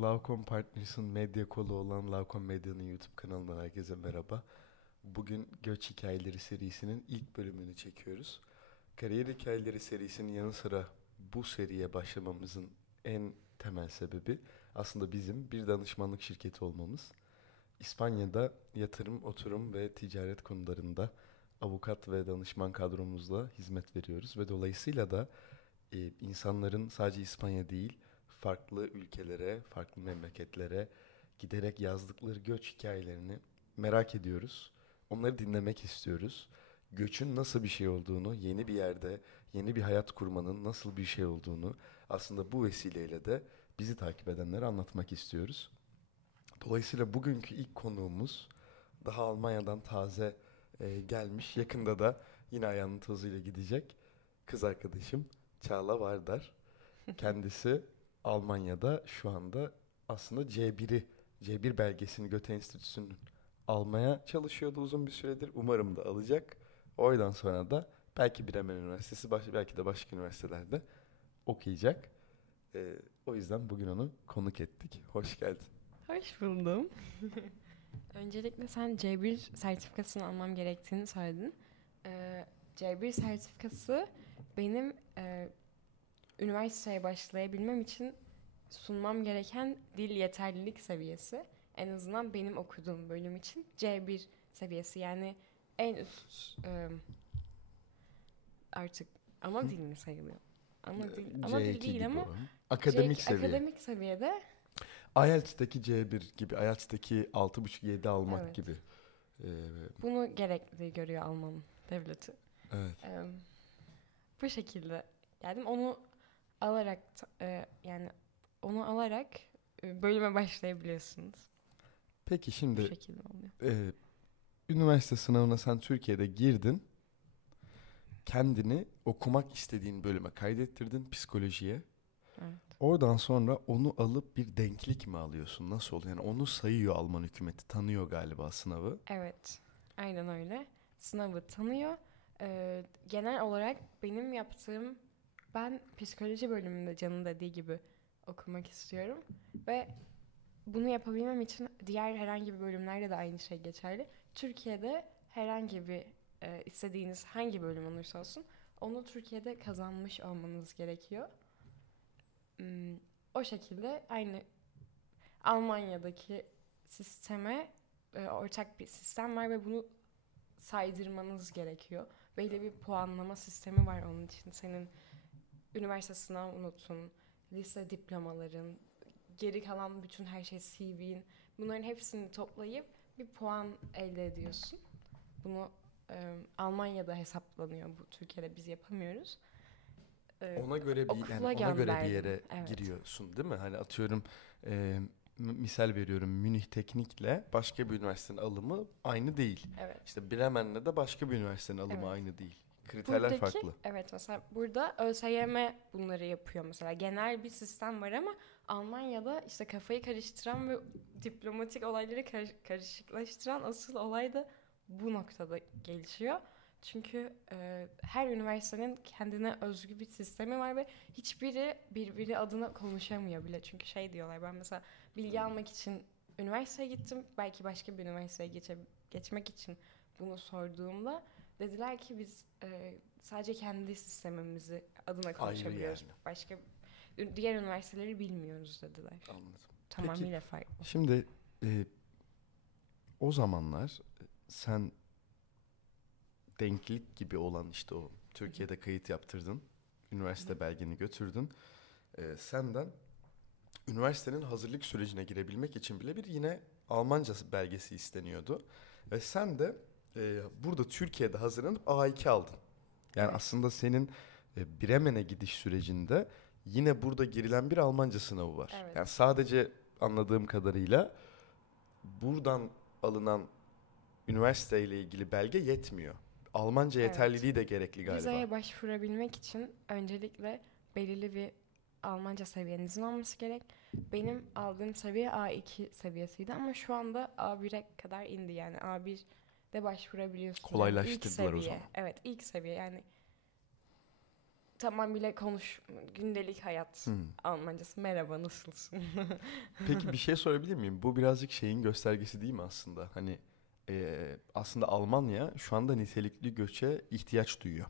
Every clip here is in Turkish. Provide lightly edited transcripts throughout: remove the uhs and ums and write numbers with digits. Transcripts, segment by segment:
Laucom Partners'ın medya kolu olan Laucom Medya'nın YouTube kanalından herkese merhaba. Bugün Göç Hikayeleri serisinin ilk bölümünü çekiyoruz. Kariyer Hikayeleri serisinin yanı sıra bu seriye başlamamızın en temel sebebi aslında bizim bir danışmanlık şirketi olmamız. İspanya'da yatırım, oturum ve ticaret konularında avukat ve danışman kadromuzla hizmet veriyoruz ve dolayısıyla da insanların sadece İspanya değil, farklı ülkelere, farklı memleketlere giderek yazdıkları göç hikayelerini merak ediyoruz. Onları dinlemek istiyoruz. Göçün nasıl bir şey olduğunu, yeni bir yerde, yeni bir hayat kurmanın nasıl bir şey olduğunu aslında bu vesileyle de bizi takip edenlere anlatmak istiyoruz. Dolayısıyla bugünkü ilk konuğumuz daha Almanya'dan taze gelmiş. Yakında da yine ayağının tozuyla gidecek kız arkadaşım Çağla Vardar. Kendisi Almanya'da şu anda aslında C1 belgesini Goethe Enstitüsü'nün almaya çalışıyordu uzun bir süredir. Umarım da alacak. Oradan sonra da belki Bremen Üniversitesi, belki de başka üniversitelerde okuyacak. O yüzden bugün onu konuk ettik. Hoş geldin. Hoş buldum. Öncelikle sen C1 sertifikasını almam gerektiğini söyledin. C1 sertifikası benim üniversiteye başlayabilmem için sunmam gereken dil yeterlilik seviyesi. En azından benim okuduğum bölüm için C1 seviyesi, yani en üst artık ana Hı? dil mi sayılıyor? Ana dil C2 değil gibi ama o. Akademik C2 seviye. akademik seviyede. IELTS'teki C1 gibi, IELTS'teki 6,5-7 almak Evet. gibi. Ee, Bunu gerekli görüyor Alman devleti. evet. Ee, Bu şekilde geldim. Yani onu alarak bölüme başlayabiliyorsunuz. Peki Bu şimdi şekilde oluyor. üniversite sınavına sen Türkiye'de girdin. Kendini okumak istediğin bölüme kaydettirdin, psikolojiye. Evet. Oradan sonra onu alıp bir denklik mi alıyorsun? Nasıl oluyor? Yani onu sayıyor Alman hükümeti. Tanıyor galiba sınavı. Evet. Aynen öyle. Sınavı tanıyor. Genel olarak benim yaptığım, ben psikoloji bölümünde Can'ın dediği gibi okumak istiyorum. Ve bunu yapabilmem için diğer herhangi bir bölümlerde de aynı şey geçerli. Türkiye'de herhangi bir istediğiniz hangi bölüm olursa olsun onu Türkiye'de kazanmış olmanız gerekiyor. Hmm, O şekilde aynı Almanya'daki sisteme ortak bir sistem var ve bunu saydırmanız gerekiyor. Belli bir puanlama sistemi var onun için. Senin üniversite sınav notun, lise diplomaların, geri kalan bütün her şey, CV'in, bunların hepsini toplayıp bir puan elde ediyorsun. Bunu Almanya'da hesaplanıyor. Bu Türkiye'de biz yapamıyoruz. E, Ona göre bir yani Okula ona göre bir gönderdim. yere Evet. giriyorsun, değil mi? Hani atıyorum e, misal veriyorum Münih Teknik'le başka bir üniversitenin alımı aynı değil. Evet. İşte Bremen'le de başka bir üniversitenin alımı Evet. aynı değil. Kriterler Buradaki, farklı. evet, mesela burada ÖSYM bunları yapıyor mesela. Genel bir sistem var ama Almanya'da işte kafayı karıştıran ve diplomatik olayları karışıklaştıran asıl olay da bu noktada gelişiyor. Çünkü her üniversitenin kendine özgü bir sistemi var ve hiçbiri birbiri adına konuşamıyor bile. Çünkü şey diyorlar, ben mesela bilgi almak için üniversiteye gittim. Belki başka bir üniversiteye geçmek için bunu sorduğumda dediler ki biz sadece kendi sistemimizi adına Ayrı konuşabiliyoruz. yani. Başka diğer üniversiteleri bilmiyoruz dediler. Anladım. Peki Tamamıyla farklı. şimdi o zamanlar sen denklik gibi olan işte o Türkiye'de kayıt yaptırdın. Üniversite belgeni götürdün. Senden üniversitenin hazırlık sürecine girebilmek için bile bir yine Almanca belgesi isteniyordu. Ve sen de burada Türkiye'de hazırlanıp A2 aldın. Yani Evet. aslında senin Bremen'e gidiş sürecinde yine burada girilen bir Almanca sınavı var. Yani Evet. sadece anladığım kadarıyla buradan alınan üniversiteyle ilgili belge yetmiyor. Almanca Evet. yeterliliği de gerekli galiba. Vizeye başvurabilmek için öncelikle belirli bir Almanca seviyenizin olması gerek. Benim aldığım seviye A2 seviyesiydi ama şu anda A1'e kadar indi, yani A1'de başvurabiliyorsunuz. Yani ilk Kolaylaştırdılar o seviye. zaman. Evet, ilk seviye, yani tamamıyla gündelik hayat Hmm. Almancası. Merhaba, nasılsın? Peki bir şey sorabilir miyim? Bu birazcık şeyin göstergesi değil mi aslında? Hani aslında Almanya şu anda nitelikli göçe ihtiyaç duyuyor.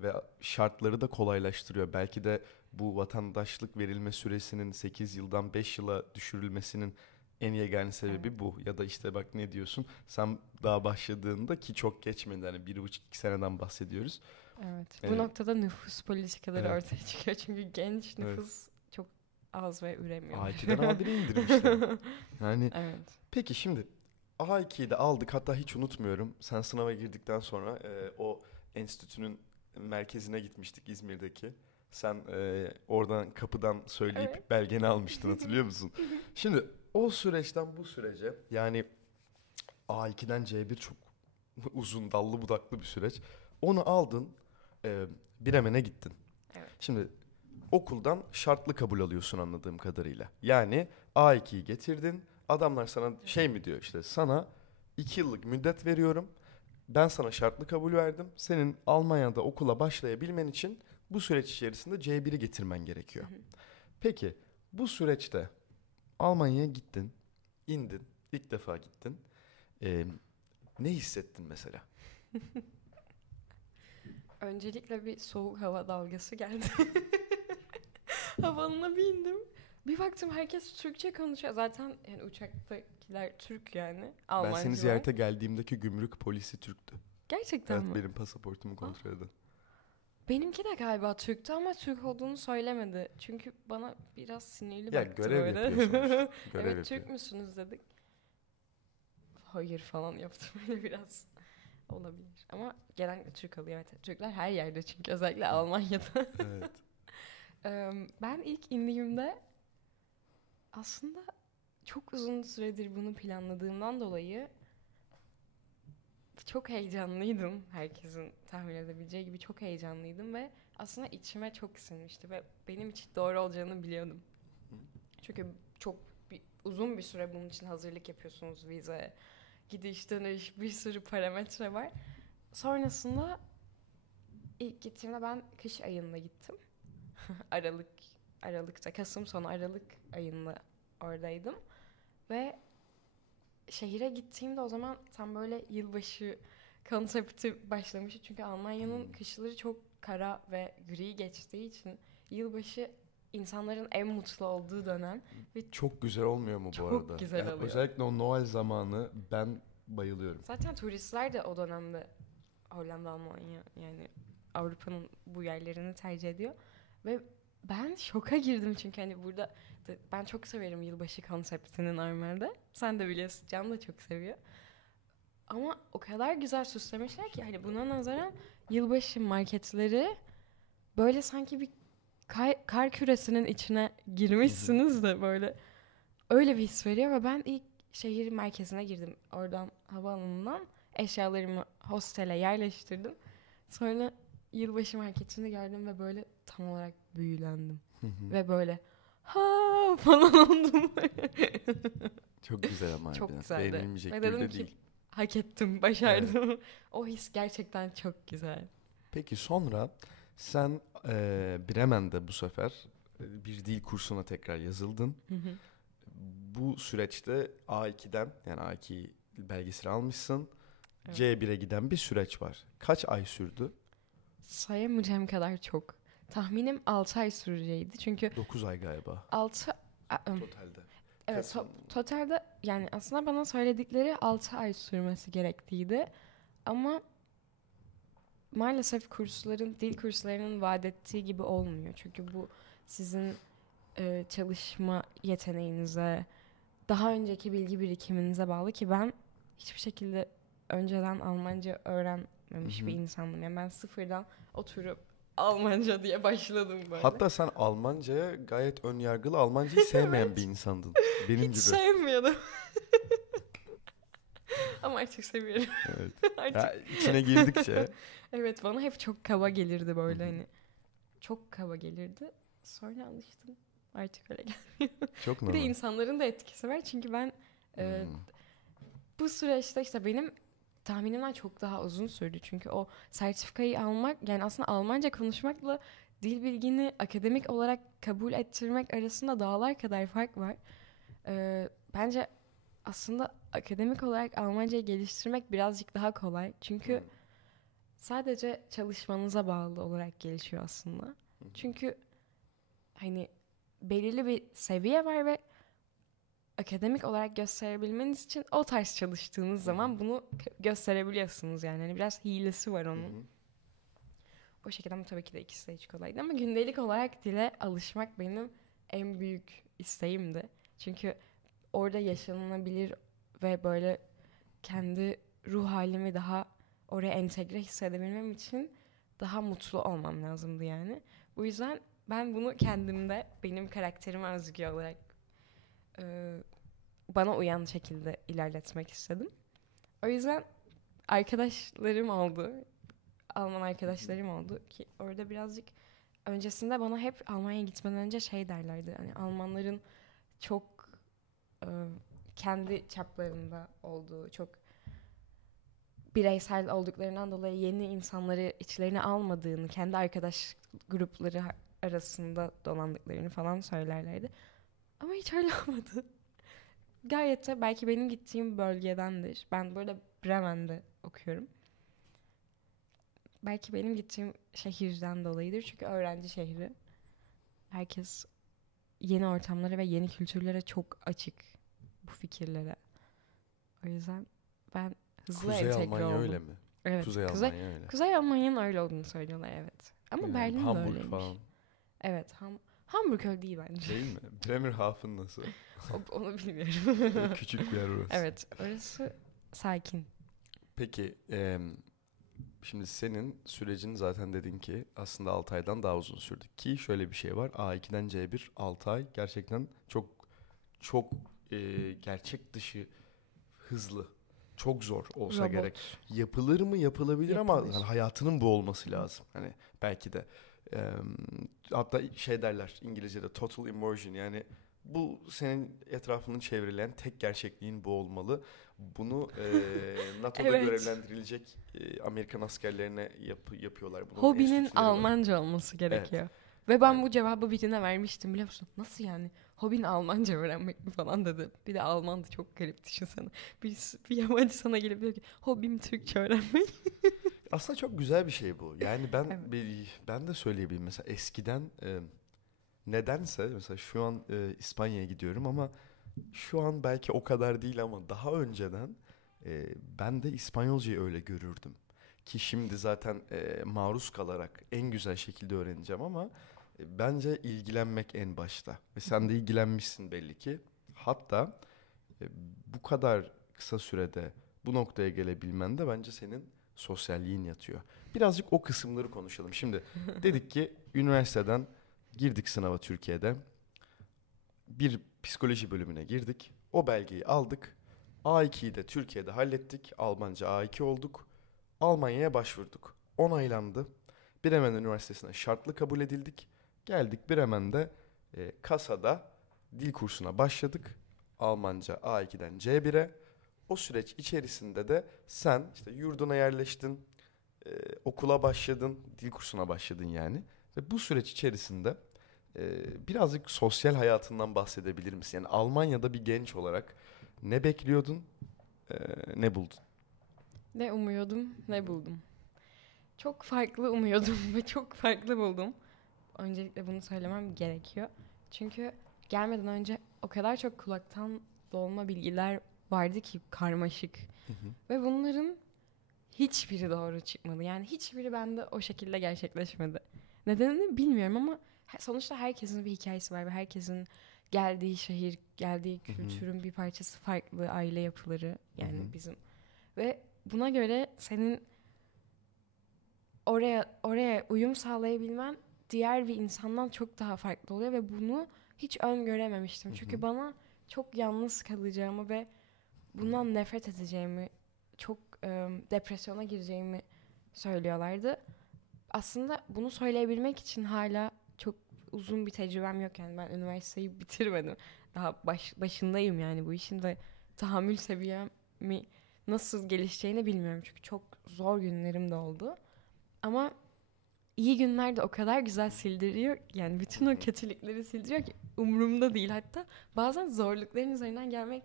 Ve şartları da kolaylaştırıyor. Belki de bu vatandaşlık verilme süresinin 8 yıldan 5 yıla düşürülmesinin en yegane Evet. sebebi bu. Ya da işte bak ne diyorsun? Sen daha başladığında ki çok geçmedi. Hani 1,5-2 seneden bahsediyoruz. Evet. Bu Ee, noktada nüfus politikaları evet, ortaya çıkıyor. Çünkü genç evet. nüfus çok az ve üremiyorlar. A2'den A1'e indirmişler. Yani Evet. peki şimdi A2'yi de aldık. Hatta hiç unutmuyorum. Sen sınava girdikten sonra o enstitünün merkezine gitmiştik İzmir'deki. Sen oradan kapıdan Evet. söyleyip belgeni almıştın, hatırlıyor musun? Şimdi o süreçten bu sürece, yani A2'den C1 çok uzun dallı budaklı bir süreç. Onu aldın, e, Bremen'e gittin. Evet. Şimdi okuldan şartlı kabul alıyorsun anladığım kadarıyla. Yani A2'yi getirdin. Adamlar sana şey mi diyor, işte sana 2 yıllık müddet veriyorum. Ben sana şartlı kabul verdim. Senin Almanya'da okula başlayabilmen için bu süreç içerisinde C1'i getirmen gerekiyor. Peki bu süreçte Almanya'ya gittin, indin, ilk defa gittin. Ee, Ne hissettin mesela? Öncelikle bir soğuk hava dalgası geldi. Havalına bindim. Bir baktım herkes Türkçe konuşuyor. Zaten yani uçaktakiler Türk yani. Ben seni Almancılar. ziyarete geldiğimdeki gümrük polisi Türktü. Gerçekten Evet, mi? benim pasaportumu Ah, kontrol eden. benimki de galiba Türktü ama Türk olduğunu söylemedi. Çünkü bana biraz sinirli Ya baktı görev böyle. yapıyor sonuçta. Görev Evet, yapıyor. Türk müsünüz dedik. Hayır falan yaptım böyle biraz. Olabilir. Ama genellikle Türk oluyor. Evet. Türkler her yerde çünkü özellikle Almanya'da. Evet. Ben ilk indiğimde aslında çok uzun süredir bunu planladığımdan dolayı çok heyecanlıydım. Herkesin tahmin edebileceği gibi çok heyecanlıydım ve aslında içime çok sinmişti ve benim için doğru olacağını biliyordum. Çünkü çok uzun bir süre bunun için hazırlık yapıyorsunuz. Vize, gidiş dönüş, bir sürü parametre var. Sonrasında ilk gittiğimde ben kış ayında gittim. Aralık Aralık'ta, Kasım sonu Aralık ayında oradaydım ve şehire gittiğimde o zaman tam böyle yılbaşı konsepti başlamıştı. Çünkü Almanya'nın Hmm. kışları çok kara ve gri geçtiği için yılbaşı insanların en mutlu olduğu dönem ve Çok güzel olmuyor mu bu çok arada? güzel Yani oluyor. özellikle o Noel zamanı ben bayılıyorum. Zaten turistler de o dönemde Hollanda, Almanya yani Avrupa'nın bu yerlerini tercih ediyor. Ve ben şoka girdim çünkü hani burada ben çok severim yılbaşı konseptini normalde. Sen de biliyorsun, Can da çok seviyor. Ama o kadar güzel süslemişler ki hani buna nazaran yılbaşı marketleri böyle sanki bir kar küresinin içine Hı hı. girmişsiniz de böyle öyle bir his veriyor ve ben ilk şehir merkezine girdim. Oradan havaalanından eşyalarımı hostele yerleştirdim. Sonra yılbaşı marketini gördüm ve böyle tam olarak büyülendim. Hı hı. Ve böyle ha falan oldum. Çok güzel ama Çok harbiden. güzeldi. Ve Beğenilmeyecek gibi dedim de ki değil. hak ettim, Evet. başardım. O his gerçekten çok güzel. Peki sonra sen Bremen'de bu sefer bir dil kursuna tekrar yazıldın. Hı hı. Bu süreçte A2'den, yani A2 belgesini almışsın. Evet. C1'e giden bir süreç var. Kaç ay sürdü? Sayamayacağım kadar çok. Tahminim 6 ay süreceğiydi. Çünkü 9 ay galiba 6 totalde. evet, Kasım. totalde yani aslında bana söyledikleri 6 ay sürmesi gerekliydi. Ama maalesef dil kurslarının vaat ettiği gibi olmuyor. Çünkü bu sizin çalışma yeteneğinize, daha önceki bilgi birikiminize bağlı ki ben hiçbir şekilde önceden Almanca Hı öğrenmemiş bir hı. insandım. Yani ben sıfırdan oturup Almanca diye başladım böyle. Hatta sen Almanca'ya gayet ön yargılı, Almancayı sevmeyen bir Evet, insandın. Benim hiç gibi. sevmiyordum ama artık seviyorum. Evet. Artık Ya içine girdikçe. evet, bana hep çok kaba gelirdi Hı böyle hı. hani. Çok kaba gelirdi. Sonra alıştım. Artık öyle gel. Çok Bir de normal. insanların da etkisi var. Çünkü ben e, Hmm. bu süreçte işte benim tahminimden çok daha uzun sürdü. Çünkü o sertifikayı almak yani aslında Almanca konuşmakla dil bilgini akademik olarak kabul ettirmek arasında dağlar kadar fark var. Bence aslında akademik olarak Almancayı geliştirmek birazcık daha kolay. Çünkü sadece çalışmanıza bağlı olarak gelişiyor aslında. Çünkü hani belirli bir seviye var ve akademik olarak gösterebilmeniz için o tarz çalıştığınız zaman bunu gösterebiliyorsunuz yani. Hani biraz hilesi var onun. O şekilde ama tabii ki de ikisi de hiç kolaydı. Ama gündelik olarak dile alışmak benim en büyük isteğimdi. Çünkü orada yaşanılabilir ve böyle kendi ruh halimi daha oraya entegre hissedebilmem için daha mutlu olmam lazımdı yani. Bu yüzden ben bunu kendimde, benim karakterime özgü olarak bana uyan şekilde ilerletmek istedim. O yüzden arkadaşlarım oldu. Alman arkadaşlarım oldu ki orada birazcık öncesinde bana hep Almanya'ya gitmeden önce şey derlerdi. Hani Almanların çok kendi çaplarında olduğu, çok bireysel olduklarından dolayı yeni insanları içlerine almadığını, kendi arkadaş grupları arasında dolandıklarını falan söylerlerdi. Ama hiç öyle olmadı. Gayet de belki benim gittiğim bölgedendir. Ben burada Bremen'de okuyorum. Belki benim gittiğim şehirden dolayıdır. Çünkü öğrenci şehri. Herkes yeni ortamlara ve yeni kültürlere çok açık, bu fikirlere. O yüzden ben hızlı Kuzey entegre Almanya oldum. öyle mi? Evet. Kuzey Almanya öyle. Kuzey Almanya'nın öyle olduğunu söylüyorlar, evet. Ama Yani Berlin de Hamburg öyleymiş. falan. Evet. Hamburg öyle değil bence. Değil mi? Bremerhaven nasıl? Onu bilmiyorum. Böyle küçük bir yer orası. Evet. Orası sakin. Peki şimdi senin sürecin zaten dedin ki aslında 6 aydan daha uzun sürdü. Ki şöyle bir şey var. A2'den C1 6 ay gerçekten çok çok gerçek dışı hızlı. Çok zor olsa gerek. Robot. Yapılır mı? Yapılabilir ama Yapılır. hani hayatının bu olması lazım. Hani belki de hatta şey derler İngilizce'de total immersion, yani bu senin etrafını çevreleyen tek gerçekliğin bu olmalı. Bunu NATO'da Evet. görevlendirilecek Amerikan askerlerine yapıyorlar. Bunun Hobinin enstitüleri var. Almanca olması gerekiyor. Ve ben bu cevabı birine vermiştim, biliyor musun? Nasıl yani? Hobin Almanca öğrenmek mi falan dedi. Bir de Almandı, çok garip, düşünsene. Bir yabancı sana gelip diyor ki hobim Türkçe öğrenmek. Aslında çok güzel bir şey bu. Yani Evet. ben de söyleyebilirim mesela eskiden nedense mesela şu an İspanya'ya gidiyorum ama şu an belki o kadar değil ama daha önceden ben de İspanyolcayı öyle görürdüm. Ki şimdi zaten maruz kalarak en güzel şekilde öğreneceğim ama bence ilgilenmek en başta. Ve sen de ilgilenmişsin belli ki. Hatta e, bu kadar kısa sürede bu noktaya gelebilmen de bence senin sosyalliğin yatıyor. Birazcık o kısımları konuşalım. Şimdi dedik ki üniversiteden girdik sınava Türkiye'de. Bir psikoloji bölümüne girdik. O belgeyi aldık. A2'yi de Türkiye'de hallettik. Almanca A2 olduk. Almanya'ya başvurduk. Onaylandı. Bremen Üniversitesi'ne şartlı kabul edildik. Geldik Bremen'de kasada dil kursuna başladık. Almanca A2'den C1'e. O süreç içerisinde de sen işte yurduna yerleştin, okula başladın, dil kursuna başladın yani. Ve bu süreç içerisinde birazcık sosyal hayatından bahsedebilir misin? Yani Almanya'da bir genç olarak ne bekliyordun, ne buldun? Ne umuyordum, ne buldum. Çok farklı umuyordum ve çok farklı buldum. Öncelikle bunu söylemem gerekiyor. Çünkü gelmeden önce o kadar çok kulaktan dolma bilgiler vardı ki, karmaşık. Ve bunların hiçbiri doğru çıkmadı. Yani hiçbiri bende o şekilde gerçekleşmedi. Nedenini bilmiyorum ama sonuçta herkesin bir hikayesi var ve herkesin geldiği şehir, geldiği kültürün bir parçası farklı, aile yapıları yani bizim. Ve buna göre senin oraya uyum sağlayabilmen diğer bir insandan çok daha farklı oluyor ve bunu hiç öngörememiştim. Çünkü bana çok yalnız kalacağımı ve bundan nefret edeceğimi, çok depresyona gireceğimi söylüyorlardı. Aslında bunu söyleyebilmek için hala çok uzun bir tecrübem yok. Yani ben üniversiteyi bitirmedim. Daha başındayım yani bu işin ve tahammül seviyemi nasıl gelişeceğini bilmiyorum. Çünkü çok zor günlerim de oldu. Ama iyi günlerde o kadar güzel sildiriyor. Yani bütün o kötülükleri sildiriyor ki umurumda değil. Hatta bazen zorlukların üzerinden gelmek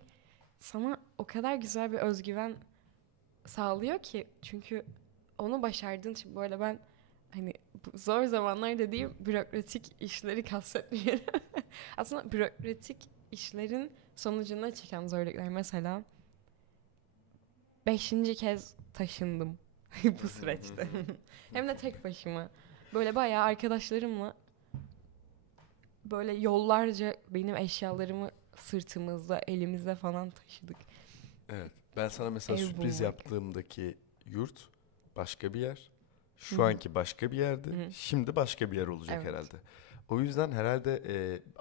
sana o kadar güzel bir özgüven sağlıyor ki. Çünkü onu başardığın için böyle ben hani bu zor zamanlar dediğim bürokratik işleri kastetmiyorum. Aslında bürokratik işlerin sonucunda çıkan zorluklar. Mesela 5. kez taşındım bu süreçte. Hem de tek başıma. Böyle bayağı arkadaşlarımla böyle yollarca benim eşyalarımı sırtımızda, elimizde falan taşıdık. Evet. Ben sana mesela Ev sürpriz bulmak. yaptığımdaki yurt başka bir yer. Hı Şu hı. anki başka bir yerdi. Hı hı. Şimdi başka bir yer olacak Evet. herhalde. O yüzden herhalde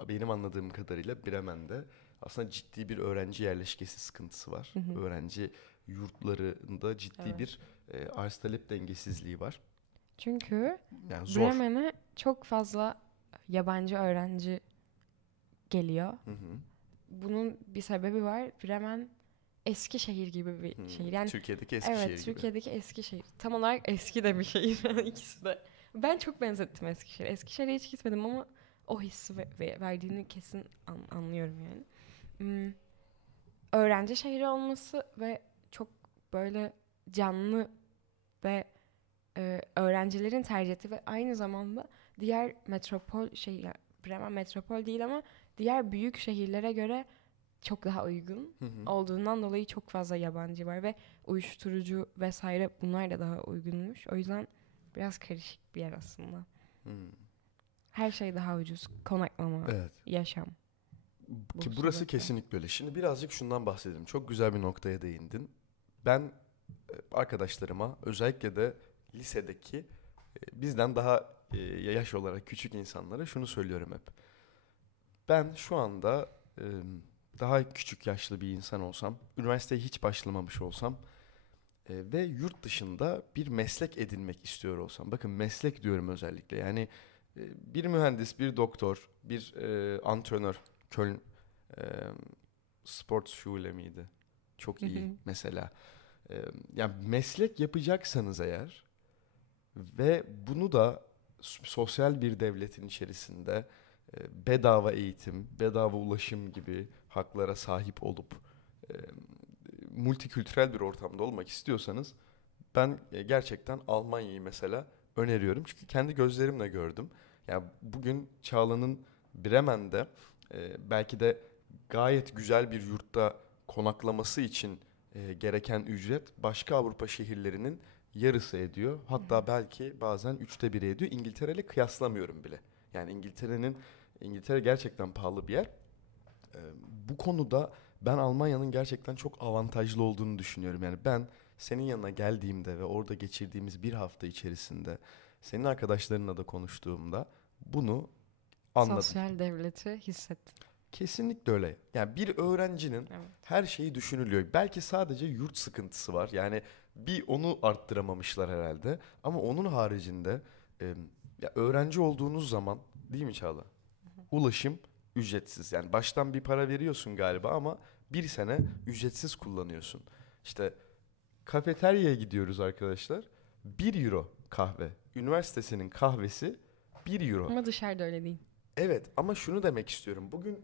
benim anladığım kadarıyla Bremen'de aslında ciddi bir öğrenci yerleşkesi sıkıntısı var. Hı hı. Öğrenci yurtlarında ciddi Evet. bir arz talep dengesizliği var. Çünkü Yani zor. Bremen'e çok fazla yabancı öğrenci geliyor. Hı hı. Bunun bir sebebi var. Bremen Eskişehir gibi bir şehir. Yani Türkiye'deki Eskişehir evet, gibi. Türkiye'deki Eskişehir. Tam olarak eski de bir şehir ikisi de. Ben çok benzettim Eskişehir'e. Eskişehir'e hiç gitmedim ama o hissi verdiğini kesin anlıyorum yani. Hmm, Öğrenci şehri olması ve çok böyle canlı ve öğrencilerin tercih ettiği ve aynı zamanda diğer metropol yani Bremen metropol değil ama diğer büyük şehirlere göre çok daha uygun Hı hı. olduğundan dolayı çok fazla yabancı var ve uyuşturucu vesaire bunlar da daha uygunmuş. O yüzden biraz karışık bir yer aslında. Hmm. Her şey daha ucuz. Konaklama, Evet. yaşam bu Ki burası sebeple. kesinlikle öyle. Şimdi birazcık şundan bahsedelim. Çok güzel bir noktaya değindin. Ben arkadaşlarıma özellikle de lisedeki bizden daha yaş olarak küçük insanlara şunu söylüyorum hep. Ben şu anda daha küçük yaşlı bir insan olsam, üniversiteye hiç başlamamış olsam ve yurt dışında bir meslek edinmek istiyor olsam. Bakın meslek diyorum özellikle. Yani bir mühendis, bir doktor, bir antrenör, Köln e, Sportschule miydi? Çok iyi mesela. Yani meslek yapacaksanız eğer ve bunu da sosyal bir devletin içerisinde bedava eğitim, bedava ulaşım gibi haklara sahip olup e, multikültürel bir ortamda olmak istiyorsanız ben gerçekten Almanya'yı mesela öneriyorum. Çünkü kendi gözlerimle gördüm. Yani bugün Çağla'nın Bremen'de belki de gayet güzel bir yurtta konaklaması için gereken ücret başka Avrupa şehirlerinin yarısı ediyor. Hatta belki bazen 1/3 ediyor. İngiltere ile kıyaslamıyorum bile. Yani İngiltere gerçekten pahalı bir yer. Ee, Bu konuda ben Almanya'nın gerçekten çok avantajlı olduğunu düşünüyorum. Yani ben senin yanına geldiğimde ve orada geçirdiğimiz bir hafta içerisinde senin arkadaşlarınla da konuştuğumda bunu anladım. Sosyal devleti hissettim. Kesinlikle öyle. Yani bir öğrencinin Evet. her şeyi düşünülüyor. Belki sadece yurt sıkıntısı var. Yani bir onu arttıramamışlar herhalde. Ama onun haricinde e, ya öğrenci olduğunuz zaman değil mi Çağla? Ulaşım ücretsiz. Yani baştan bir para veriyorsun galiba ama bir sene ücretsiz kullanıyorsun. İşte kafeteryaya gidiyoruz arkadaşlar. 1 euro kahve. Üniversitesinin kahvesi 1 euro. Ama dışarıda öyle değil. Evet ama şunu demek istiyorum. Bugün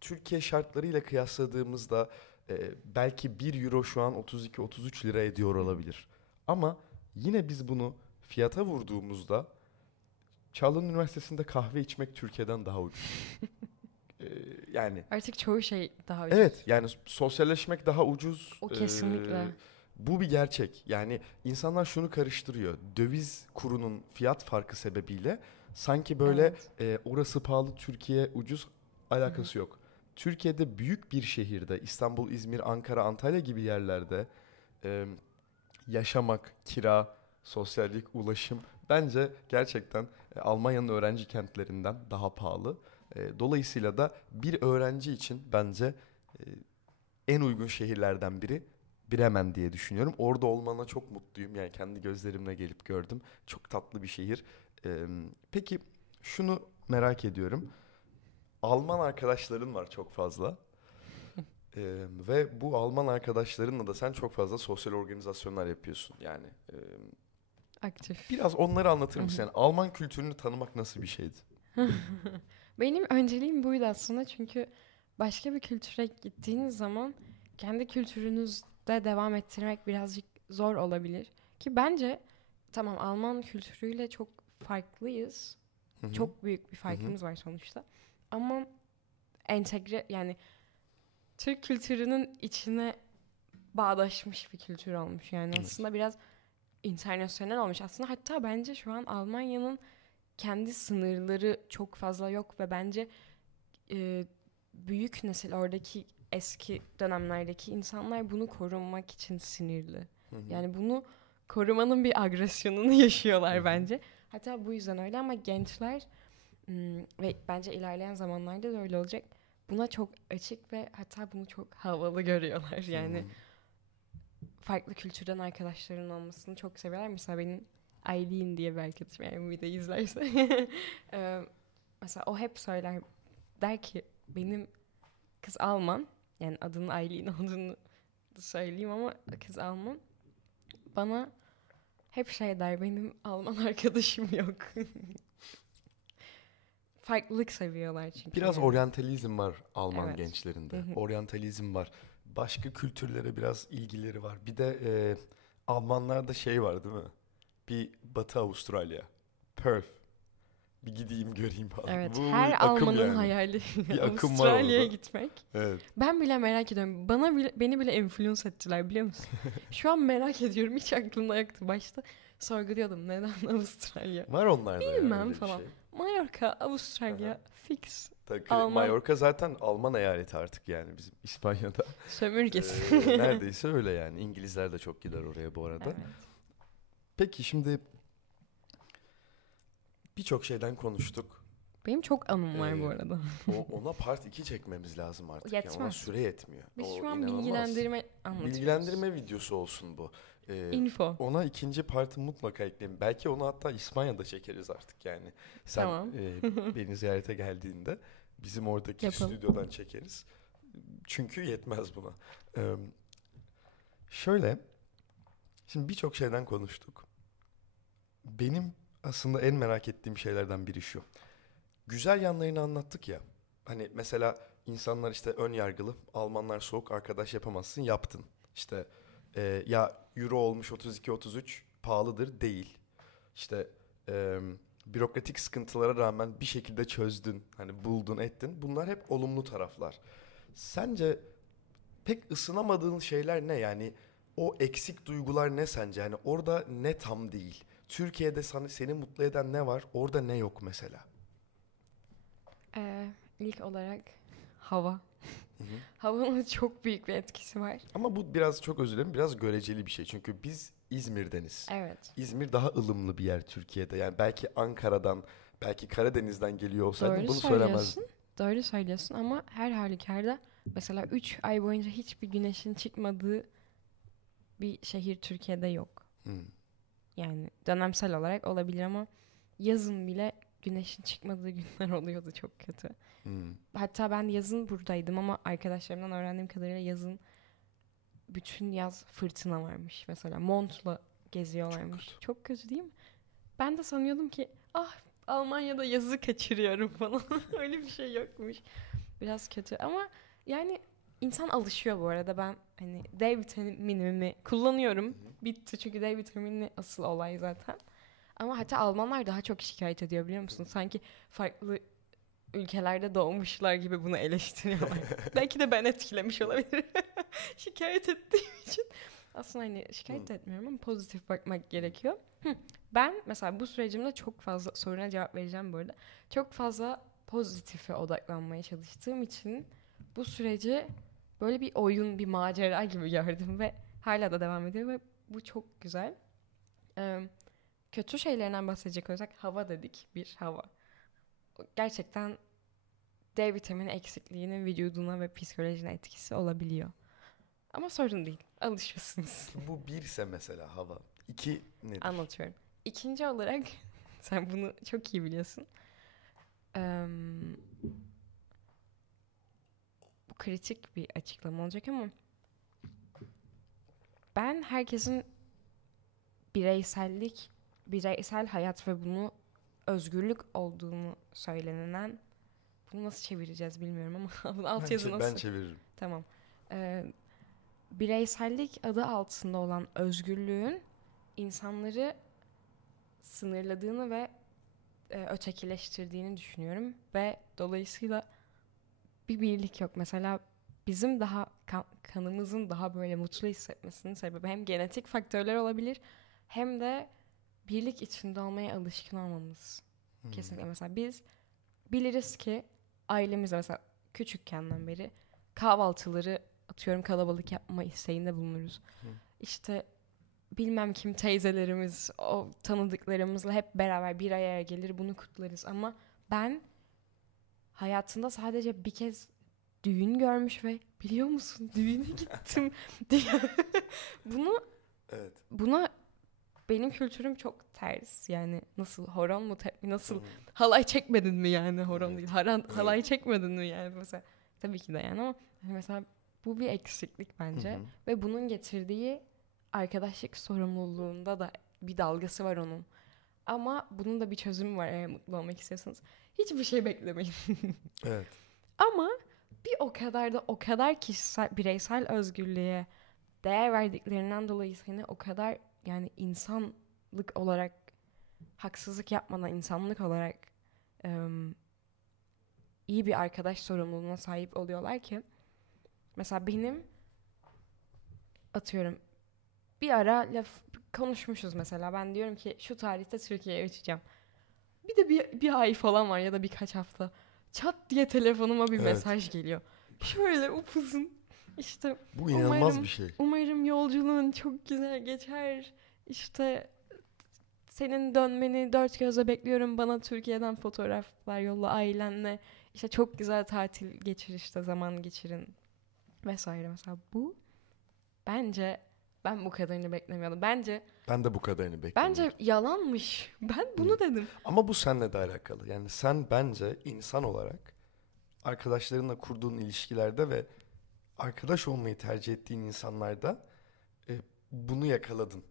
Türkiye şartlarıyla kıyasladığımızda belki 1 euro şu an 32-33 lira ediyor olabilir. Ama yine biz bunu fiyata vurduğumuzda Çağlayan Üniversitesi'nde kahve içmek Türkiye'den daha ucuz. E, Yani Artık çoğu şey daha evet, ucuz. yani sosyalleşmek daha ucuz. O kesinlikle. Bu bir gerçek. Yani insanlar şunu karıştırıyor. Döviz kurunun fiyat farkı sebebiyle sanki böyle Evet. orası pahalı, Türkiye ucuz, Hı hı. alakası yok. Türkiye'de büyük bir şehirde, İstanbul, İzmir, Ankara, Antalya gibi yerlerde e, yaşamak, kira, sosyallik, ulaşım bence gerçekten Almanya'nın öğrenci kentlerinden daha pahalı. Dolayısıyla da bir öğrenci için bence e, en uygun şehirlerden biri Bremen diye düşünüyorum. Orada olmana çok mutluyum. Yani kendi gözlerimle gelip gördüm. Çok tatlı bir şehir. Peki şunu merak ediyorum. Alman arkadaşların var çok fazla. Ve bu Alman arkadaşlarınla da sen çok fazla sosyal organizasyonlar yapıyorsun. Yani aktif. Biraz onları anlatır Hı mısın? hı. Yani Alman kültürünü tanımak nasıl bir şeydi? Benim önceliğim buydu aslında çünkü başka bir kültüre gittiğiniz zaman kendi kültürünüzde devam ettirmek birazcık zor olabilir. Ki bence tamam Alman kültürüyle çok farklıyız. Hı hı. Çok büyük bir Hı hı. farkımız var sonuçta. Ama entegre yani Türk kültürünün içine bağdaşmış bir kültür olmuş. Yani Evet. aslında biraz internasyonel olmuş. Aslında hatta bence şu an Almanya'nın kendi sınırları çok fazla yok ve bence e, büyük nesil oradaki eski dönemlerdeki insanlar bunu korumak için sinirli. Hı hı. Yani bunu korumanın bir agresyonunu Hı yaşıyorlar hı. bence. Hatta bu yüzden öyle ama gençler ve bence ilerleyen zamanlarda da öyle olacak. Buna çok açık ve hatta bunu çok havalı görüyorlar. Hı Yani hı. farklı kültürden arkadaşlarının olmasını çok seviyorlar. Mesela benim Aileen diye bir arkadaşım yani bu videoyu izlerse. Eee, mesela o hep söyler. Der ki benim kız Alman. Yani adının Aileen olduğunu da söyleyeyim ama kız Alman. Bana hep şey der benim Alman arkadaşım yok. Farklılık seviyorlar çünkü Biraz yani. oryantalizm var Alman Evet. Hı gençlerinde. hı. Oryantalizm var. Başka kültürlere biraz ilgileri var. Bir de Almanlarda şey var değil mi? Bir Batı Avustralya. Perth. Bir gideyim göreyim falan. Evet, Bu her bir akım Alman'ın yani. hayali Bir akım var Avustralya'ya orada. gitmek. Evet. Ben bile merak ediyorum. Beni bile influence ettiler biliyor musun? Şu an merak ediyorum. Hiç aklımda yoktu. Başta sorguluyordum. Neden Avustralya? Var onlarda ya Bilmem öyle bir falan. şey. Mallorca, Aha. Avustralya, fix. Tabii Alman Mallorca zaten Alman eyaleti artık yani bizim İspanya'da. sömürgesi. Neredeyse öyle yani. İngilizler de çok gider oraya bu arada. Evet. Peki şimdi birçok şeyden konuştuk. Benim çok anım var bu Ee, arada. ona part 2 çekmemiz lazım artık. Yani ona Yetmez. süre yetmiyor. Biz O şu an inanılmaz. bilgilendirme anlatıyoruz. Bilgilendirme videosu olsun bu. Info. Ona ikinci partı mutlaka ekleyin. Belki onu hatta İspanya'da çekeriz artık yani. Sen Tamam. beni ziyarete geldiğinde bizim oradaki Yapalım. stüdyodan çekeriz. Çünkü yetmez buna. Ee, şöyle, şimdi birçok şeyden konuştuk. Benim aslında en merak ettiğim şeylerden biri şu. Güzel yanlarını anlattık ya. Hani mesela insanlar işte ön yargılı. Almanlar soğuk arkadaş yapamazsın yaptın. İşte ya euro olmuş 32-33 pahalıdır değil. İşte e, bürokratik sıkıntılara rağmen bir şekilde çözdün. Hani buldun ettin. Bunlar hep olumlu taraflar. Sence pek ısınamadığın şeyler ne? Yani o eksik duygular ne sence? Yani orada ne tam değil? Türkiye'de seni mutlu eden ne var? Orada ne yok mesela? İlk olarak hava. Hı hı. Havanın çok büyük bir etkisi var. Ama bu biraz çok özür dilerim biraz göreceli bir şey. Çünkü biz İzmir'deniz. Evet. İzmir daha ılımlı bir yer Türkiye'de. Yani belki Ankara'dan, belki Karadeniz'den geliyor olsaydın Doğru bunu söylemezdin. söylüyorsun. Doğru söylüyorsun ama her halükarda mesela 3 ay boyunca hiçbir güneşin çıkmadığı bir şehir Türkiye'de yok. Hmm, Yani dönemsel olarak olabilir ama yazın bile güneşin çıkmadığı günler oluyordu çok kötü. hmm. Hatta ben yazın buradaydım ama arkadaşlarımdan öğrendiğim kadarıyla yazın bütün yaz fırtına varmış. Mesela montla Çok geziyorlarmış. kötü. Çok kötü değil mi? Ben de sanıyordum ki Almanya'da yazı kaçırıyorum falan. Öyle bir şey yokmuş. Biraz kötü ama yani insan alışıyor bu arada. Ben hani D vitaminimi Hı kullanıyorum. hı. Bitti çünkü D vitamini asıl olay zaten. Ama hatta Almanlar daha çok şikayet ediyor biliyor musun? Sanki farklı ülkelerde doğmuşlar gibi bunu eleştiriyorlar. Belki de ben etkilemiş olabilirim. Şikayet ettiğim için. Aslında hani Hmm, şikayet de etmiyorum ama pozitif bakmak gerekiyor. Ben mesela bu sürecimde çok fazla soruna cevap vereceğim bu arada. Çok fazla pozitife odaklanmaya çalıştığım için bu süreci böyle bir oyun, bir macera gibi gördüm ve hala da devam ediyor ve bu çok güzel. Ee, kötü şeylerinden bahsedecek olursak hava dedik. Bir hava. Gerçekten D vitamini eksikliğinin vücuduna ve psikolojine etkisi olabiliyor. Ama sorun değil. Alışırsınız. Bu birse mesela hava. İki nedir? Anlatıyorum. İkinci olarak sen bunu çok iyi biliyorsun. Eee, bu kritik bir açıklama olacak ama ben herkesin bireysellik bireysel hayat ve bunu özgürlük olduğunu söylenen, bunu nasıl çevireceğiz bilmiyorum ama bunun altyazı Ben nasıl? çeviririm. Tamam. Bireysellik adı altında olan özgürlüğün insanları sınırladığını ve ötekileştirdiğini düşünüyorum ve dolayısıyla bir birlik yok. Mesela bizim daha kanımızın daha böyle mutlu hissetmesinin sebebi hem genetik faktörler olabilir hem de birlik içinde olmaya alışkın olmamız. Kesinlikle. Mesela biz biliriz ki ailemizle mesela küçükkenden beri kahvaltıları atıyorum kalabalık yapma isteğinde bulunuruz. İşte bilmem kim teyzelerimiz, o tanıdıklarımızla hep beraber bir araya gelir bunu kutlarız. Ama ben hayatımda sadece bir kez düğün görmüş ve biliyor musun düğüne gittim diye. Bunu Evet. buna benim kültürüm çok ters. Yani nasıl horon mu nasıl halay çekmedin mi yani horon Evet. değil. Halay çekmedin mi yani mesela. Tabii ki de yani ama mesela bu bir eksiklik bence ve bunun getirdiği arkadaşlık sorumluluğunda da bir dalgası var onun. Ama bunun da bir çözümü var eğer mutlu olmak istiyorsanız. Hiçbir şey beklemeyin. Evet. Ama bir o kadar kişisel, bireysel özgürlüğe değer verdiklerinden dolayı seni o kadar yani insanlık olarak haksızlık yapmadan insanlık olarak iyi bir arkadaş sorumluluğuna sahip oluyorlar ki mesela benim atıyorum bir ara konuşmuşuz mesela ben diyorum ki şu tarihte Türkiye'ye uçacağım. Bir de bir ay falan var ya da birkaç hafta. Çat diye telefonuma bir mesaj geliyor. Şöyle upuzun. İşte Bu inanılmaz bir şey. umarım yolculuğun çok güzel geçer. İşte senin dönmeni dört gözle bekliyorum. Bana Türkiye'den fotoğraflar yolla ailenle. İşte çok güzel tatil geçir işte zaman geçirin vesaire. Mesela bu bence ben bu kadarını beklemiyordum. Ben de bu kadarını beklemiyordum. Bence yalanmış. Ben bunu dedim. Ama bu seninle de alakalı. Yani sen bence insan olarak arkadaşlarınla kurduğun ilişkilerde ve arkadaş olmayı tercih ettiğin insanlarda bunu yakaladın.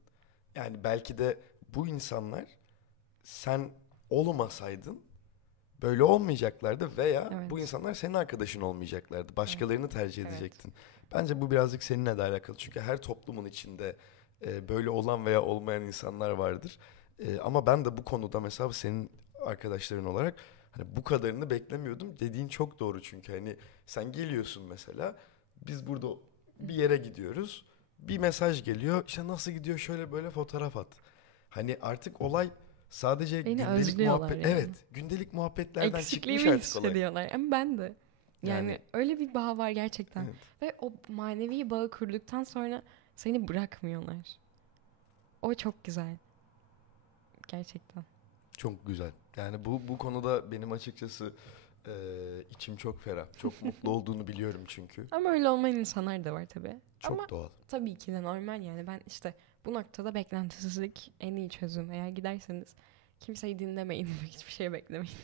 Yani belki de bu insanlar sen olmasaydın böyle olmayacaklardı veya Evet. bu insanlar senin arkadaşın olmayacaklardı. Başkalarını tercih Evet. edecektin. Bence bu birazcık seninle de alakalı. Çünkü her toplumun içinde böyle olan veya olmayan insanlar vardır. Ama ben de bu konuda mesela senin arkadaşların olarak hani bu kadarını beklemiyordum. Dediğin çok doğru çünkü hani sen geliyorsun mesela biz burada bir yere gidiyoruz. Bir mesaj geliyor. İşte nasıl gidiyor şöyle böyle fotoğraf at. Hani artık olay sadece Beni gündelik özlüyorlar muhabbet. yani. Evet, gündelik muhabbetlerden çıkmış Eksikliğimi artık olay. hissediyorlar. Ama ben de. Yani Yani öyle bir bağ var gerçekten. evet. Ve o manevi bağı kurduktan sonra seni bırakmıyorlar. O çok güzel. Gerçekten. Çok güzel. Yani bu konuda benim açıkçası içim çok ferah. Çok mutlu olduğunu biliyorum çünkü. Ama öyle olmayan insanlar da var tabii. Çok Ama doğal. tabii ki de normal yani. Ben işte bu noktada beklentisizlik en iyi çözüm. Eğer giderseniz kimseyi dinlemeyin. Hiçbir şey beklemeyin.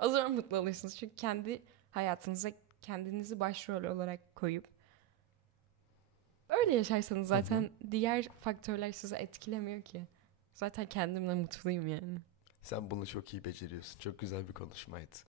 O zaman mutlu olursunuz. Çünkü kendi hayatınıza kendinizi başrol olarak koyup öyle yaşarsanız zaten diğer faktörler sizi etkilemiyor ki. Zaten kendimle mutluyum yani. Sen bunu çok iyi beceriyorsun. Çok güzel bir konuşmaydı.